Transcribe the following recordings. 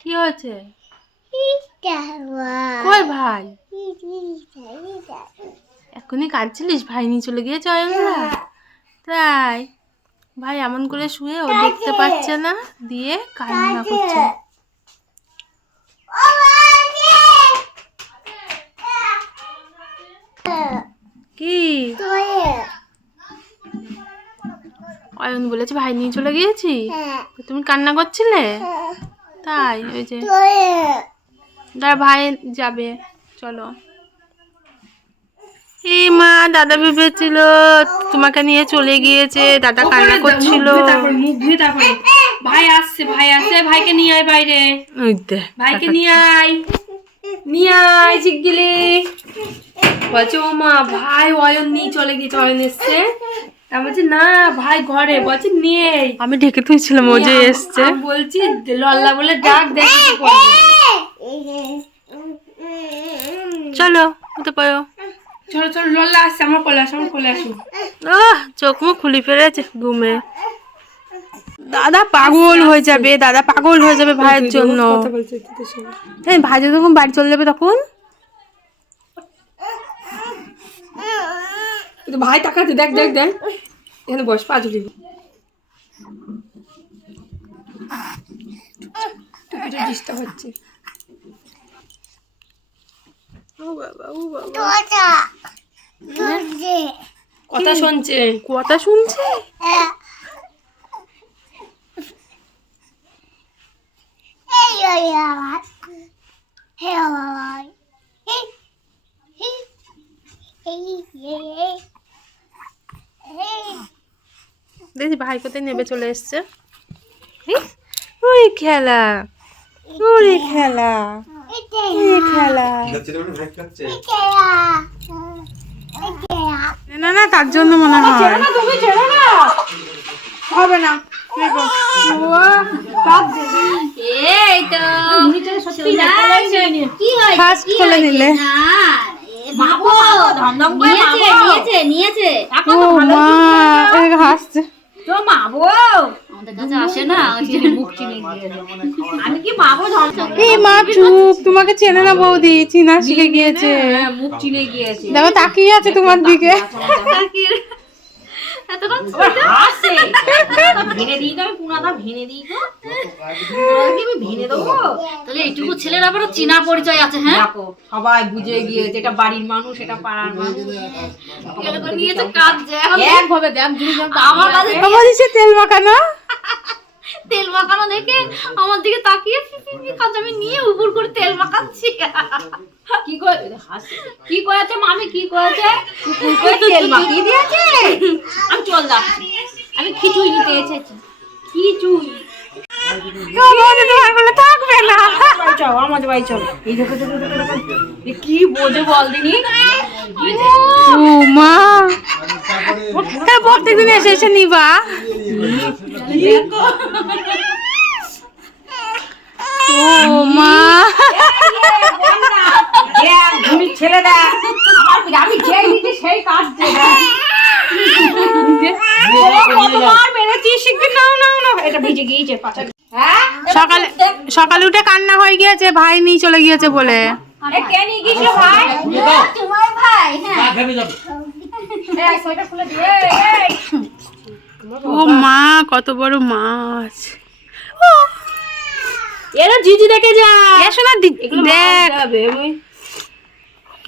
কি হয়েছে? কই ভাই? এখনই কাঁদছিলিস? ভাই নিয়ে চলে গিয়েছে অয়নদা তাই। ভাই এমন করে শুয়ে ও দেখতে পাচ্ছে না দিয়ে কান্না করছে। কি? অয়ন বলেছে ভাই নিয়ে চলে গিয়েছি? তুমি কান্না করছিলে? তাই ওই যে। দাদা ভাই যাবে চলো। এই মা দাদা ভেবেছিল তোমাকে নিয়ে চলে গিয়েছে দাদা কান্না করছিল। মুখ ধুয়ে তারপরে। ভাই আসছে ভাই আসছে ভাইকে নিয়ে আয় বাইরে। ভাইকে নিয়ে আয় নিয়ে আয় শিগগিলি বলছে ও মা ভাই অয়ন নিয়ে চলে গেছে অয়ন এসছে। আমি বলছি না ভাই ঘরে। বলছে নিয়ে আমি ঢেকে তুইছিলাম ও যে এসছে। বলছি লল্লা বলে ডাক দেখ চলো হতে পারো চলো চলো লল্লা আসছে আমার কোলে আসো আমার কোলে আসো। আহ চোখ মুখ খুলি ফেলেছে ঘুমে। দাদা পাগল হয়ে যাবে দাদা পাগল হয়ে যাবে ভাইয়ের জন্য। কথা বলছে হ্যাঁ ভাই যখন বাড়ি চলে যাবে তখন? কিন্তু ভাই তাকাতে দেখ দেখ দেখ। এখানে বস পা ঝুলি ডিস্টার্ব হচ্ছে। বাবা কথা শুনছে? কথা শুনছে? দেখি ভাই কোথায় নেবে চলে এসছে। ওই খেলা ওরে খেলা খেলা। না না তার জন্য মনে হয়। হবে না। এই তো কি হয় ফার্স্ট খুলে নিলে। ধমধম করে নিয়েছে নিয়েছে হাসছে। তো মাগো আমাদের কাছে আসে না ওই যে মুখ চিনে আমি কি মাগো ধমধম এই মা চুপ তোমাকে চেনে না বৌদি চিনা শিখে গিয়েছে। মুখ চিনে গিয়েছে। দেখো তাকিয়ে আছে তোমার দিকে। এতক্ষণ হাসে ভেঙে দিই তো আমি ভেঙে দিই তো। পুনাটাকে আমি ভেঙে দেবো। তাহলে এইটুকু ছেলের আবার চীনা পরিচয় আছে হ্যাঁ? দেখো সবাই বুঝে গিয়েছে এটা বাড়ির মানুষ এটা পাড়ার মানুষ। নিয়েছে একভাবে দেখ দুজন আমার কাছে তেল মাখানো? তেল মাখানো দেখে আমার দিকে তাকিয়ে কাজ আমি নিয়ে উপর করে তেল মাখাচ্ছি। কি করে? কি করেছে মামি কি করেছে? কুকুর তেল মাখিয়ে দিয়েছে? আমি চল যাচ্ছি। আমি খিচুড়ি নিতে এসেছি। খিচুড়ি। থাকবে না। চল আমাদের বাড়ি চল। এই দেখো কি বোঝে বল দিনি? ও মা হ্যাঁ প্রত্যেকদিন এসে এসে নিবা। ও মা। আমার আমি যেই দিচ্ছি সেই কাজ দে। কতবার মেরেছি শিখবি? নাও নাও নাও। এটা ভিজে গিয়েছে পাছা হ্যাঁ? সকালে সকালে উঠে কান্না হয়ে গিয়েছে ভাই নিয়ে চলে গিয়েছে বলে। এ কে নিয়ে গিয়েছিল ভাই? তোমার ভাই হ্যাঁ। এই ও মা কত বড় মাছ। এরা জিজি দেখে যা। দেখ।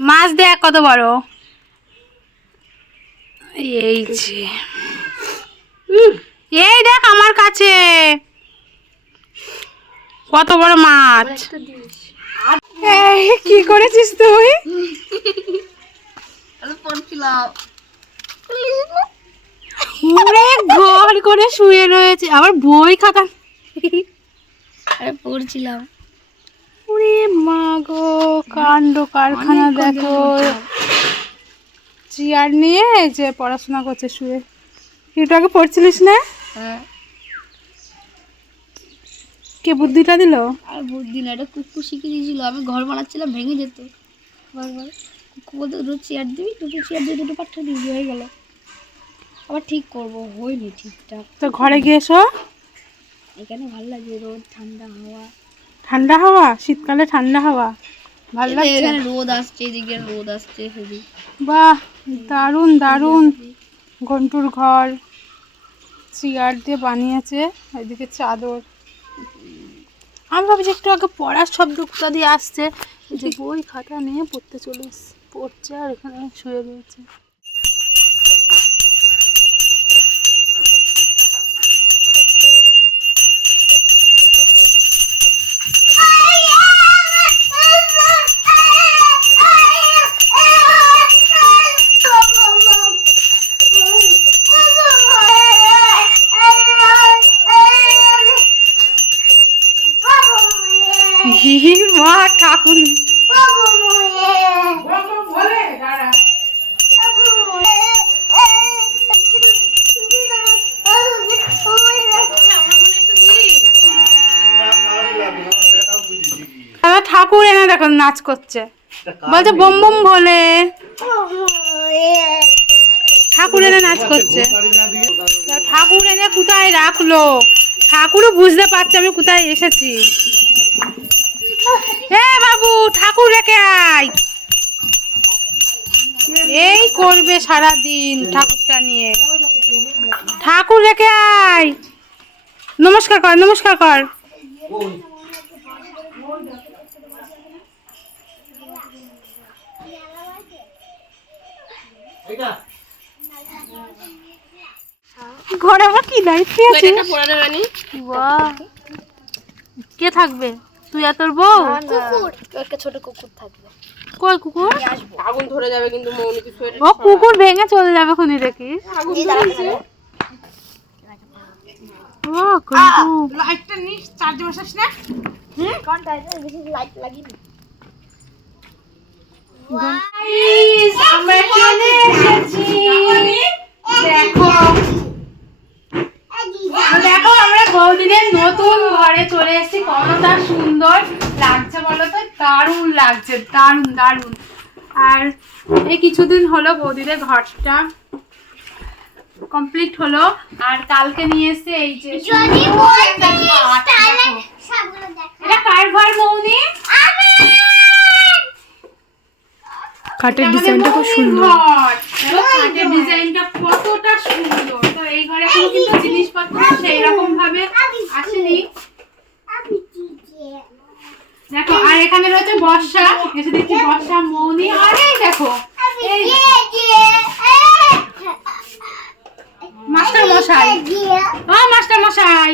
মাছ দেখ কত বড়। এই যে। এই দেখ আমার কাছে। কত বড় মাছ। কি করেছিস তুই? ঘর করে শুয়ে রয়েছে। আবার বই খাতা। পড়ছিলাম। ওরে মা গো কাণ্ড কারখানা দেখো। চেয়ার নিয়ে যে পড়াশোনা করছে শুয়ে। একটু আগে পড়ছিলিস না? হ্যাঁ। কে বুদ্ধিটা দিল? আর বুদ্ধি না এটা কুকু শিখিয়ে দিয়েছিল। আমি ঘর বানাচ্ছিলাম ভেঙে যেত। বারবার কুকু বলতে দুটো চেয়ার দিবি দুটো চেয়ার দিয়ে দুটো পাঠা দিবি হয়ে গেল। আবার ঠিক করব হয়নি ঠিকঠাক। তো ঘরে গিয়ে এসো এখানে ভালো লাগে রোদ ঠান্ডা হাওয়া। ঠান্ডা হাওয়া? শীতকালে ঠান্ডা হাওয়া। ভালো লাগছে? এখানে রোদ আসছে এদিকে রোদ আসছে সেদিকে বাহ দারুণ দারুণ। ঘন্টুর ঘর চেয়ার দিয়ে বানিয়েছে এদিকে চাদর। আমি ভাবছি একটু আগে পড়ার শব্দ কোথা দিয়ে আসছে এই যে বই খাতা নিয়ে পড়তে চলে পড়ছে আর এখানে শুয়ে রয়েছে। নাচ করছে। বলছে বোম বোম ভোলে। ঠাকুর এনে নাচ করছে। ঠাকুর এনে কোথায় রাখল? ঠাকুরও বুঝতে পারছে আমি কোথায় এসেছি। হে বাবু ঠাকুর রেখে আয়। এই করবে সারা দিন ঠাকুরটা নিয়ে। ঠাকুর রেখে আয়। নমস্কার কর নমস্কার কর। ঘরে আবার কি দায়িত্ব আছে কে থাকবে? তুই আর তোর বউ? একটা ছোট কুকুর থাকবে। কই কুকুর? আগুন ধরে যাবে কিন্তু মৌনিকে সোয়েটার ও কুকুর ভেঙে চলে যাবে খুনি দেখিস আগুন ধরেছে ও কুকুর? লাইটটা নিস চার্জে বসাস না? লাইট লাগিয়ে আমরা চলে এসেছি। দেখো। দেখো আমরা বৌদিনের নতুন ঘরে চলে এসেছি। কতটা সুন্দর লাগছে বলো তো? দারুণ লাগছে দারুণ দারুণ। আর এই কিছুদিন হলো বৌদিদের ঘরটা কমপ্লিট হলো। আর কালকে নিয়ে এসে এই যে। এটা কার ঘর মৌনি? খাটের ডিজাইনটা খুব সুন্দর। খাটের ডিজাইনটা কতটা সুন্দর। তো এই ঘরে কোনো কিন্তু জিনিসপত্র সেই রকম ভাবে আসেনি। দেখো আর এখানে রয়েছে বর্ষা। এসে দেখছি বর্ষা মৌনি। আর এই দেখো মাস্টার মশাই। ও মাস্টার মশাই।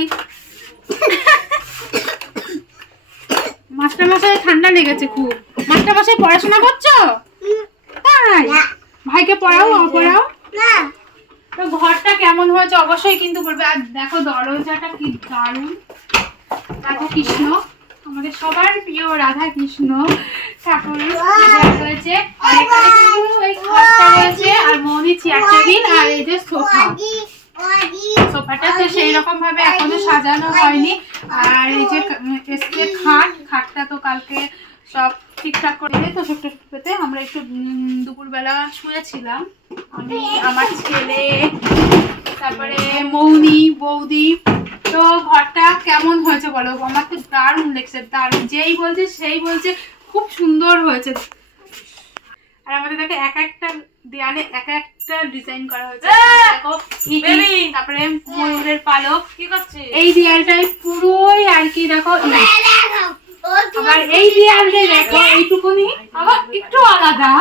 মাস্টার মশাই ঠান্ডা লেগেছে খুব। মাস্টার মশাই পড়াশোনা করছ? তাই ভাইকে পড়াও পড়াও। তো ঘরটা কেমন হয়েছে? অবশ্যই কিন্তু বলবে। আর দেখো দরজাটা কি দারুণ। রাধা কৃষ্ণ। আমাদের সবার প্রিয় রাধা কৃষ্ণ ঠাকুরের পূজা রয়েছে। আর এখানে কিন্তু এই ঘরটা রয়েছে। আর মৌনি চেয়ার টেবিল আর এই যে সোফা সোফাটা তো সেই রকম ভাবে এখনও সাজানো হয়নি। আর এই যে খাট। খাটটা তো কালকে সব ঠিকঠাক করে তো ছোট্ট একটু দুপুরবেলা শুয়েছিলাম। আমি আমার ছেলে তারপরে মৌনি বৌদি। তো ঘরটা কেমন হয়েছে বলো? আমার তো দারুণ লেগছে দারুণ। যেই বলছে সেই বলছে খুব সুন্দর হয়েছে। আর আমাদের দেখো এক একটা দেয়ালে এক একটা ডিজাইন করা হয়েছে। দেখো তারপরে ময়ূরের পালক। কি করছিস? এই দেয়ালটাই পুরোই আর কি দেখো আবার এই দেয়ালটাই দেখো এইটুকুনি। আবার একটু আলাদা।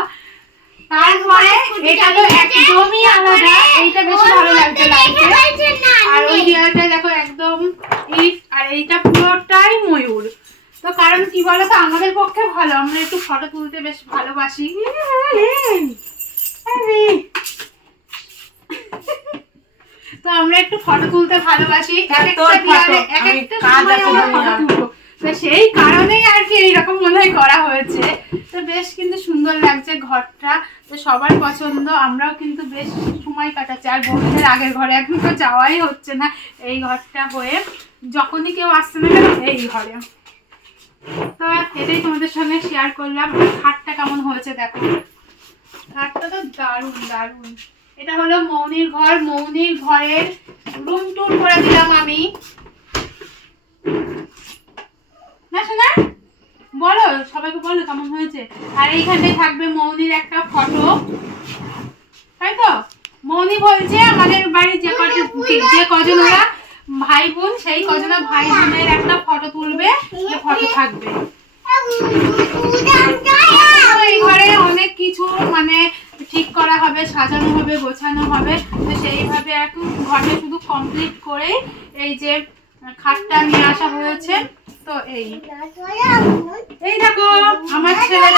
তারপরে এটা তো একদমই আলাদা। এইটা বেশি ভালো লাগছে আর ওই দেয়ালটা দেখো একদম ইট আর এইটা পুরোটাই ময়ূর। তো কারণ কি বলতো আমাদের পক্ষে ভালো। আমরা একটু ফটো তুলতে বেশ ভালোবাসি। তো আমরা একটু ফটো তুলতে ভালোবাসি। এক একটা দেয়ালে এক একটা কাজ সময় আমরা বলে তুলবো। তো সেই কারণেই আর কি এইরকম মনে হয় করা হয়েছে। তো বেশ কিন্তু সুন্দর লাগছে ঘরটা। তো সবার পছন্দ, আমরাও কিন্তু বেশ সময় কাটাচ্ছি। আর বন্ধুদের আগের ঘরে এখন তো যাওয়াই হচ্ছে না এই ঘরটা হয়ে। যখনই কেউ আসছে না এই ঘরে। তো এটাই তোমাদের সঙ্গে শেয়ার করলাম। খাটটা কেমন হয়েছে দেখো। খাটটা তো দারুণ দারুণ। এটা হলো মৌনির ঘর। মৌনির ঘরের রুম টুর করে দিলাম আমি। না শোনা বলো কেমন হয়েছে? আর এইখানে থাকবে মৌনির একটা ফটো তাই তো? মৌনি বলছে আমাদের বাড়ি যে কজন যে কজন ওরা ভাই বোন সেই কজনা ভাই বোনের একটা ফটো তুলবে ফটো থাকবে। এই ঘরে অনেক কিছু মানে ঠিক করা হবে সাজানো হবে গোছানো হবে। তো সেইভাবে এখন ঘরটা শুধু কমপ্লিট করে এই যে খাটটা নিয়ে আসা হয়েছে। তো এই। এই দেখো আমার ছেলে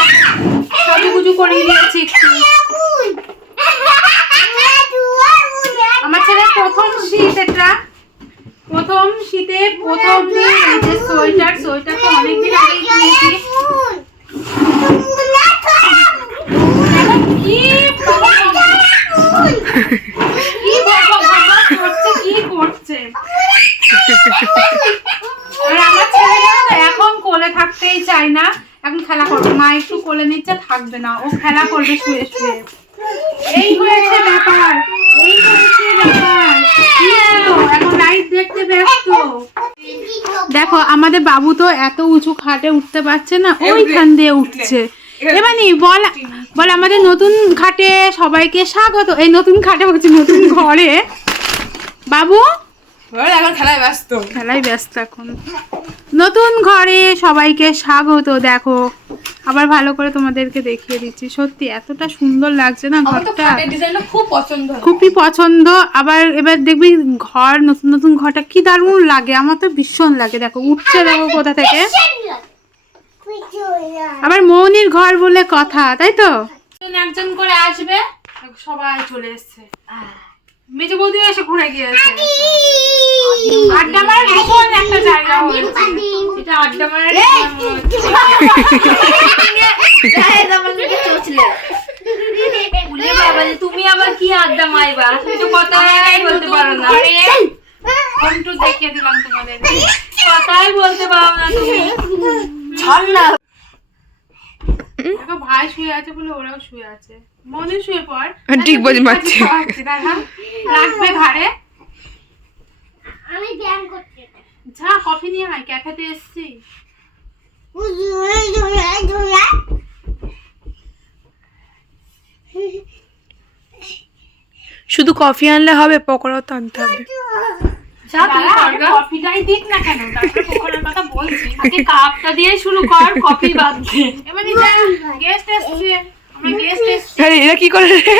সাজুগুজু করে দিয়েছি একটু আমার ছেলের প্রথম শীত এটা প্রথম শীতে প্রথম দিন এই যে সোয়েটার সোয়েটারটা অনেকদিন আগেই কিনেছি কি কি বকবক বকবক করছে কি করছে আর আমার ছেলে জানো তো এখন কোলে থাকতেই চায় না। এখন খেলা করবে। মা একটু কোলে নিচ্ছে থাকবে না। ও খেলা করবে শুয়ে শুয়ে। এই হয়েছে ব্যাপার। এই হয়েছে ব্যাপার। এখন লাইট দেখতে ব্যস্ত। দেখো আমাদের বাবু তো এত উঁচু খাটে উঠতে পারছে না ওইখান দিয়ে উঠছে। এবারে বল বল আমাদের নতুন খাটে সবাইকে স্বাগত। এই নতুন খাটে বলছি নতুন ঘরে। বাবু এখন খেলায় ব্যস্ত। খেলায় ব্যস্ত এখন। নতুন ঘরে সবাইকে স্বাগত দেখো। আবার ভালো করে তোমাদেরকে দেখিয়ে দিচ্ছি। সত্যি এতটা সুন্দর লাগছে না ঘরটা? খুব পছন্দ খুবই পছন্দ। আবার এবার দেখবি ঘর নতুন নতুন ঘরটা কি দারুণ লাগে। আমার তো ভীষণ লাগে। দেখো উঠছে দেখো কোথা থেকে। আবার মৌনির ঘর বলে কথা তাই তো? একজন করে আসবে সবাই চলে এসছে। মেজে বৌদিও এসে ঘুরে গিয়েছে আড্ডা মারার ভীষণ একটা জায়গা হয়েছে এটা আড্ডা মারার তুমি আবার কি আড্ডা মারবা তুমি তো কথাই বলতে পারো না একটু দেখিয়ে দিলাম তোমাদের কথাই বলতে পারো না তুমি দেখো ভাই শুয়ে আছে বলে ওরাও শুয়ে আছে মনে শুয়ে পড়। ঠিক বোঝ মারছে। রাখবে ঘাড়ে। আমি ব্যায়াম করতে যা কফি নিয়ে আয় ক্যাফেতে এসছি। শুধু কফি আনলে হবে পকোড়াও তো আনতে হবে। কফিটাই দিক না কেন? তারপরে পকোড়ার কথা বলছি। আগে কাপটা দিয়ে শুরু কর কফি বাদ দে। এবারে গেস্ট এসছে আমরা গেস্ট এসছি। আরে এরা কি করে রে?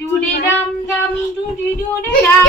ডুডি ডাম ডাম ডুডি ডুডি ডাম